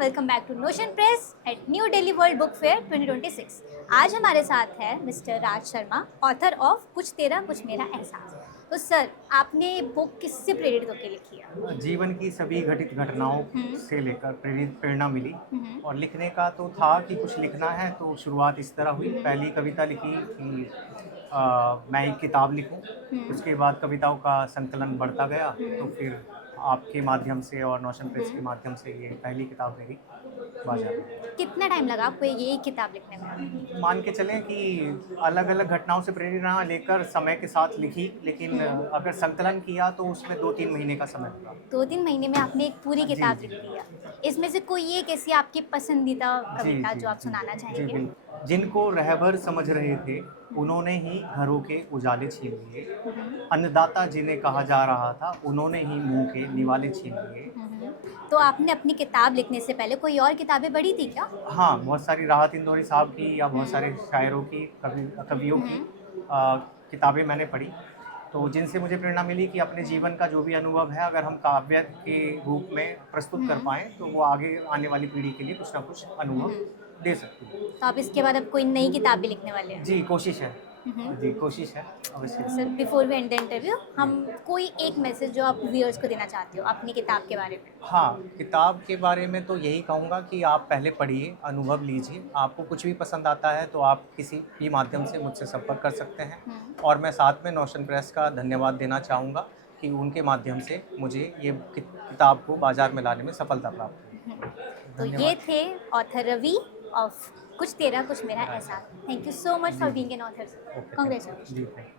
Welcome back to Notion Press at New Delhi world book fair 2026। आज हमारे साथ है mister Raj Sharma, author of Kuch Tera Kuch Mera एहसास। तो सर, आपने बुक किससे प्रेरित होकर लिखी है? जीवन की सभी घटित घटनाओं से लेकर प्रेरित प्रेरणा मिली हम्म, और लिखने का तो था कि कुछ लिखना है। तो शुरुआत इस तरह हुई। पहली कविता लिखी कि मैं एक किताब लिखूं। उसके बाद कविताओं का संकलन बढ़ता गया। तो फिर आपके माध्यम से और नौशन प्रेस के माध्यम से ये पहली किताब मेरी बाजार में। कितना टाइम लगा आपको ये किताब लिखने में? मान के चलें कि अलग अलग घटनाओं से प्रेरणा लेकर समय के साथ लिखी, लेकिन अगर संकलन किया तो उसमें 2-3 महीने का समय लगा। 2-3 महीने में आपने एक पूरी जी किताब जी लिख दी है। इसमें से कोई एक ऐसी आपकी पसंदीदा जी कविता जी जो आप जी सुनाना जी चाहेंगे? बिल्कुल। जिनको रहबर समझ रहे थे उन्होंने ही घरों के उजाले छीन लिए। अन्नदाता जिन्हें कहा जा रहा था उन्होंने ही मुंह के निवाले छीन लिए। तो आपने अपनी किताब लिखने से पहले कोई और किताबें पढ़ी थी क्या? हाँ, बहुत सारी राहत इंदौरी साहब की या बहुत सारे हम्म, शायरों की, कवियों की अ, किताबें मैंने पढ़ी। तो जिनसे मुझे प्रेरणा मिली कि अपने जीवन का जो भी अनुभव है अगर हम काव्य के रूप में प्रस्तुत कर हम्म, पाएँ तो वो आगे आने वाली पीढ़ी के लिए कुछ ना कुछ अनुभव हम्म। दे सकती है। तो आप इसके बाद अब कोई नई किताब भी लिखने वाले हैं? जी, कोशिश है। हम्म। जी, कोशिश है, तो अवश्य। Sir, before we end the interview, जी। हम कोई एक मैसेज जो आप व्यूअर्स को देना चाहते हो अपनी किताब के बारे में? हाँ, किताब के बारे में तो यही कहूँगा कि आप पहले पढ़िए, अनुभव लीजिए। आपको कुछ भी पसंद आता है तो आप किसी भी माध्यम से मुझसे संपर्क कर सकते हैं। और मैं साथ में नौशन प्रेस का धन्यवाद देना चाहूँगा कि उनके माध्यम से मुझे ये किताब को बाज़ार में लाने में सफलता प्राप्त हुई। तो ये धन्यवाद। थे author Ravi of Kuch Tera Kuch Mera Ehsaas. Thank you so much जी, फॉर जी। Being an author. Okay, thank you. Congratulation. जी, थैंक यू।